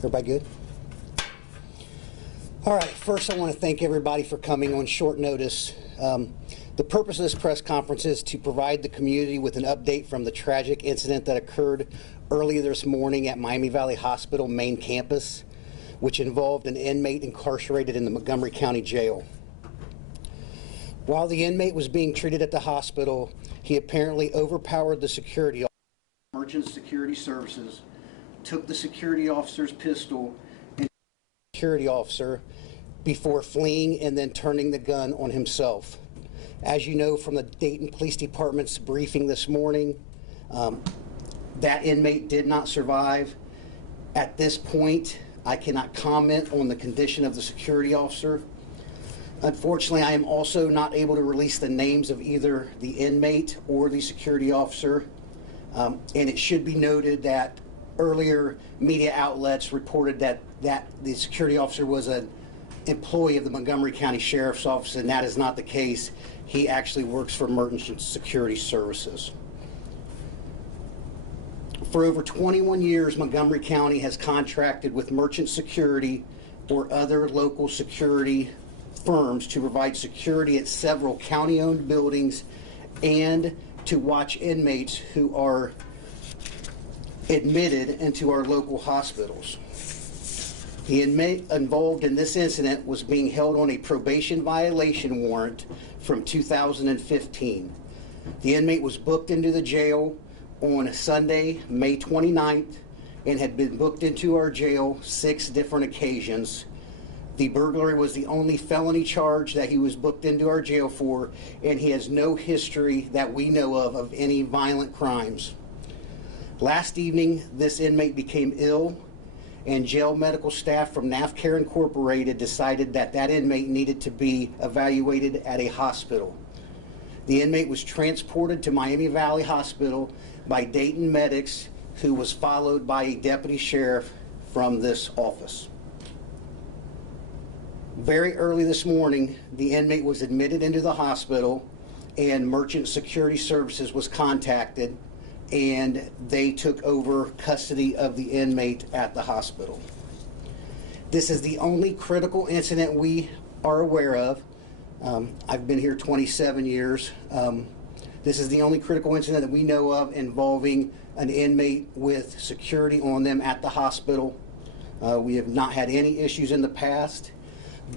Everybody good? All right, first I want to thank everybody for coming on short notice. The purpose of this press conference is to provide the community with an update from the tragic incident that occurred earlier this morning at Miami Valley Hospital main campus, which involved an inmate incarcerated in the Montgomery County Jail. While the inmate was being treated at the hospital, he apparently overpowered the security officer. Emergency Security Services took the security officer's pistol and the security officer before fleeing and then turning the gun on himself. As you know from the Dayton Police Department's briefing this morning, that inmate did not survive. At this point, I cannot comment on the condition of the security officer. Unfortunately, I am also not able to release the names of either the inmate or the security officer. And it should be noted that earlier media outlets reported that the security officer was an employee of the Montgomery County Sheriff's Office, and that is not the case. He actually works for Emergency Security Services. For over 21 years, Montgomery County has contracted with Merchant Security or other local security firms to provide security at several county-owned buildings and to watch inmates who are admitted into our local hospitals. The inmate involved in this incident was being held on a probation violation warrant from 2015. The inmate was booked into the jail on Sunday, May 29th, and had been booked into our jail 6 different occasions. The burglary was the only felony charge that he was booked into our jail for, and he has no history that we know of any violent crimes. Last evening, this inmate became ill, and jail medical staff from NAFCare Incorporated decided that that inmate needed to be evaluated at a hospital. The inmate was transported to Miami Valley Hospital by Dayton medics, who was followed by a deputy sheriff from this office. Very early this morning, the inmate was admitted into the hospital, and Merchant Security Services was contacted, and they took over custody of the inmate at the hospital. This is the only critical incident we are aware of. I've been here 27 years. This is the only critical incident that we know of involving an inmate with security on them at the hospital. We have not had any issues in the past,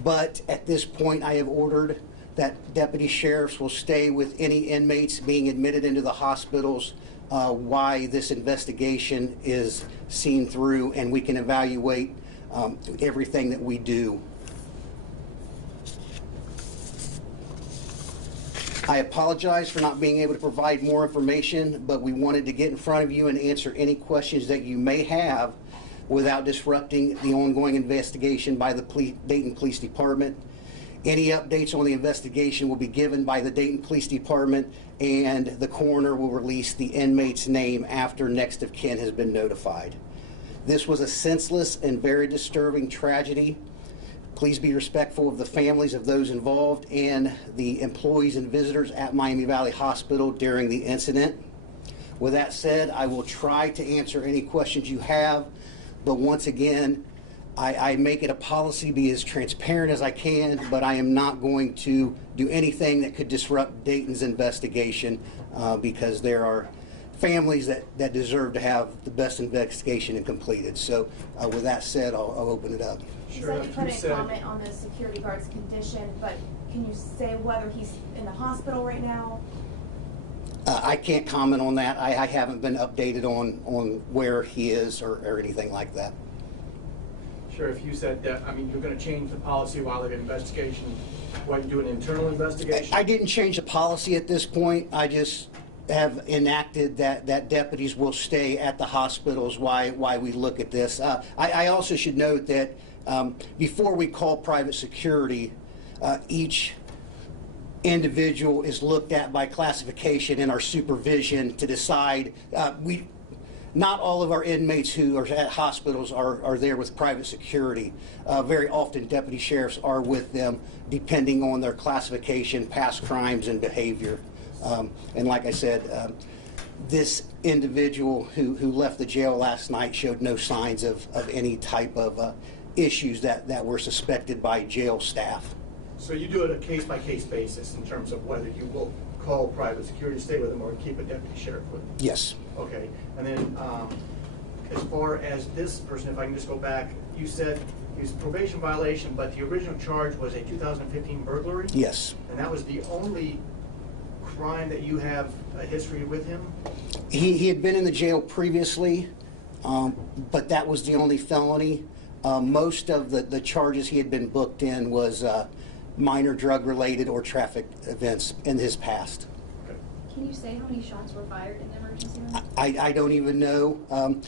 but at this point I have ordered that deputy sheriffs will stay with any inmates being admitted into the hospitals while this investigation is seen through and we can evaluate everything that we do. I apologize for not being able to provide more information, but we wanted to get in front of you and answer any questions that you may have without disrupting the ongoing investigation by the Dayton Police Department. Any updates on the investigation will be given by the Dayton Police Department, and the coroner will release the inmate's name after next of kin has been notified. This was a senseless and very disturbing tragedy. Please be respectful of the families of those involved and the employees and visitors at Miami Valley Hospital during the incident. With that said, I will try to answer any questions you have, but once again, I make it a policy to be as transparent as I can, but I am not going to do anything that could disrupt Dayton's investigation because there are families that deserve to have the best investigation and completed. So with that said, I'll open it up. Sure. You couldn't comment on the security guard's condition, but can you say whether he's in the hospital right now? I can't comment on that. I haven't been updated on where he is or anything like that. Sure, if you said that, I mean, you're going to change the policy while the investigation, what, you do an internal investigation? I didn't change the policy at this point. I just have enacted that deputies will stay at the hospitals while we look at this. I also should note that before we call private security, each individual is looked at by classification in our supervision to decide. Not all of our inmates who are at hospitals are there with private security. Very often deputy sheriffs are with them depending on their classification, past crimes, and behavior. And like I said, this individual who left the jail last night showed no signs of any type of issues that were suspected by jail staff. So you do it a case-by-case basis in terms of whether you will call private security to stay with him or keep a deputy sheriff with him? Yes. Okay, and then as far as this person, if I can just go back, you said he was a probation violation, but the original charge was a 2015 burglary? Yes. And that was the only crime that you have a history with him? He had been in the jail previously, but that was the only felony. Most of the charges he had been booked in was minor drug-related or traffic events in his past. Okay. Can you say how many shots were fired in the emergency room? I don't even know.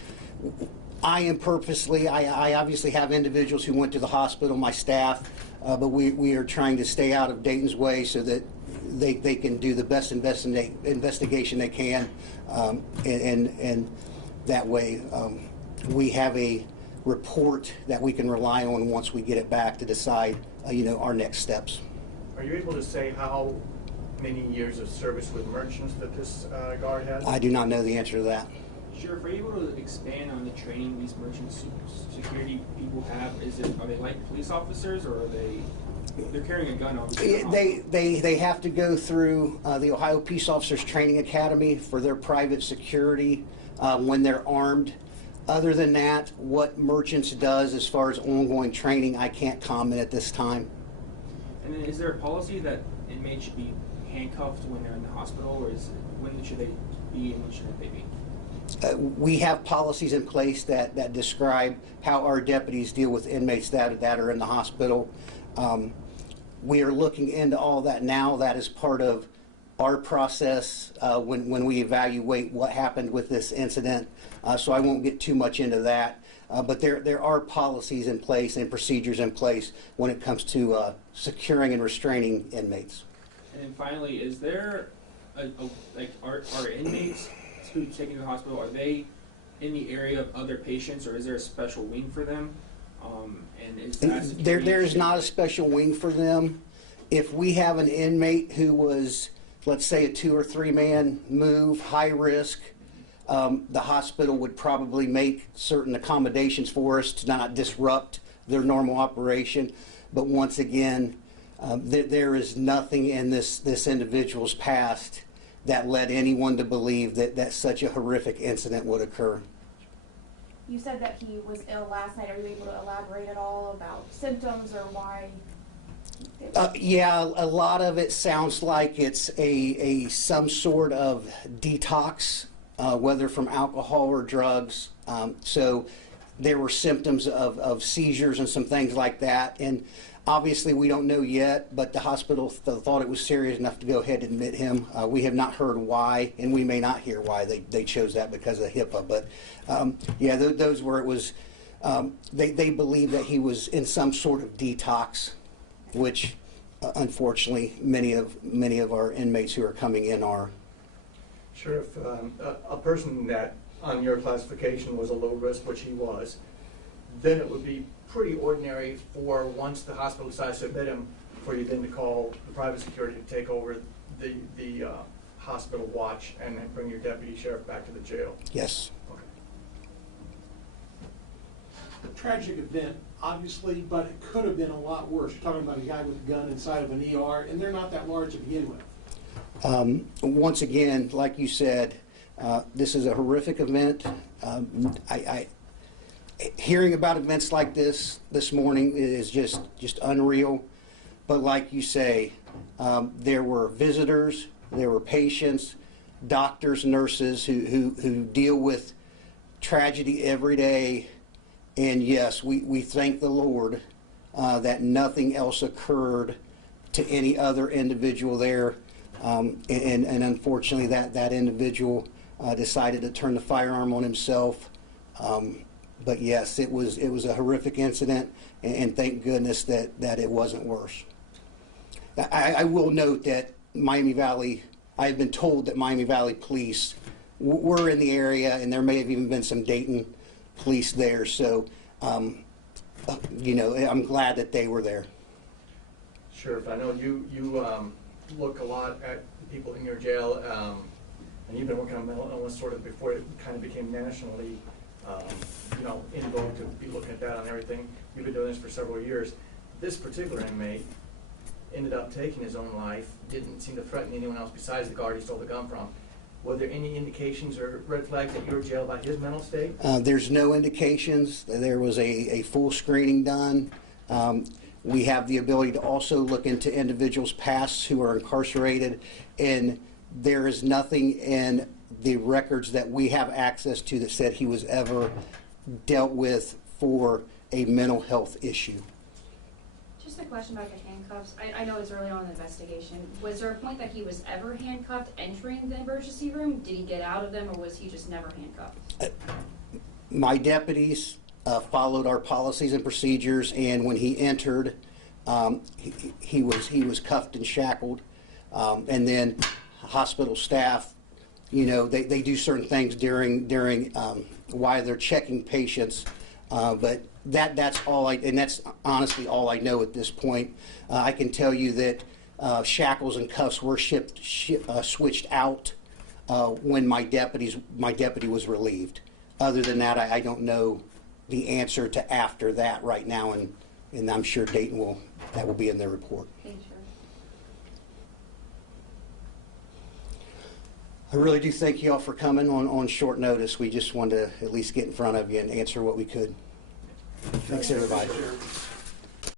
I am purposely, I obviously have individuals who went to the hospital, my staff, but we are trying to stay out of Dayton's way so that they can do the best investigation they can, and that way we have a report that we can rely on once we get it back to decide our next steps. Are you able to say how many years of service with merchants that this guard has? I do not know the answer to that. Sure. Are you able to expand on the training these merchant security people have? Are they like police officers, or are they're carrying a gun? Obviously. They have to go through the Ohio Peace Officers Training Academy for their private security when they're armed. Other than that, what merchants does as far as ongoing training, I can't comment at this time. And then, is there a policy that inmates should be handcuffed when they're in the hospital, or when should they be and when shouldn't they be? We have policies in place that describe how our deputies deal with inmates that are in the hospital. We are looking into all that now. That is part of our process when we evaluate what happened with this incident. So I won't get too much into that. But there are policies in place and procedures in place when it comes to securing and restraining inmates. And then finally, is there are inmates who taken to the hospital, are they in the area of other patients, or is there a special wing for them? And is that there is not a special wing for them. If we have an inmate who was, let's say, a 2 or 3 man move, high risk, the hospital would probably make certain accommodations for us to not disrupt their normal operation. But once again, there is nothing in this individual's past that led anyone to believe that such a horrific incident would occur. You said that he was ill last night. Are you able to elaborate at all about symptoms or why? Yeah, a lot of it sounds like it's some sort of detox, whether from alcohol or drugs. So there were symptoms of seizures and some things like that. And obviously we don't know yet, but the hospital thought it was serious enough to go ahead and admit him. We have not heard why, and we may not hear why they chose that because of HIPAA. But yeah, those where it was, they believe that he was in some sort of detox, which unfortunately many of our inmates who are coming in are. Sure, if a person that on your classification was a low risk, which he was, then it would be pretty ordinary for, once the hospital decides to admit him, for you then to call the private security to take over the hospital watch and then bring your deputy sheriff back to the jail. Yes. Okay. A tragic event, obviously, but it could have been a lot worse. You're talking about a guy with a gun inside of an ER, and they're not that large to begin with. Once again, like you said, this is a horrific event. Hearing about events like this morning is just unreal. But like you say, there were visitors, there were patients, doctors, nurses who deal with tragedy every day. And yes, we thank the Lord that nothing else occurred to any other individual there. And unfortunately, that individual decided to turn the firearm on himself. But yes, it was a horrific incident, and thank goodness that it wasn't worse. I will note that Miami Valley, I've been told that Miami Valley Police were in the area, and there may have even been some Dayton police there. So, I'm glad that they were there. Sheriff, I know you look a lot at the people in your jail. and you've been working on mental illness sort of before it kind of became nationally, in vogue to be looking at that on everything. You've been doing this for several years. This particular inmate ended up taking his own life, didn't seem to threaten anyone else besides the guard he stole the gun from. Were there any indications or red flags at your jail about his mental state? There's no indications. There was a full screening done. We have the ability to also look into individuals' pasts who are incarcerated, and there is nothing in the records that we have access to that said he was ever dealt with for a mental health issue. Just a question about the handcuffs. I know it's early on in the investigation. Was there a point that he was ever handcuffed entering the emergency room? Did he get out of them, or was he just never handcuffed? My deputies followed our policies and procedures, and when he entered, he was cuffed and shackled, and then hospital staff, they do certain things during while they're checking patients, but that's all and that's honestly all I know at this point. I can tell you that shackles and cuffs were switched out when my deputy was relieved. Other than that, I don't know the answer to after that right now, and I'm sure Dayton that will be in their report. Thank you. I really do thank you all for coming on short notice. We just wanted to at least get in front of you and answer what we could. Thanks, everybody.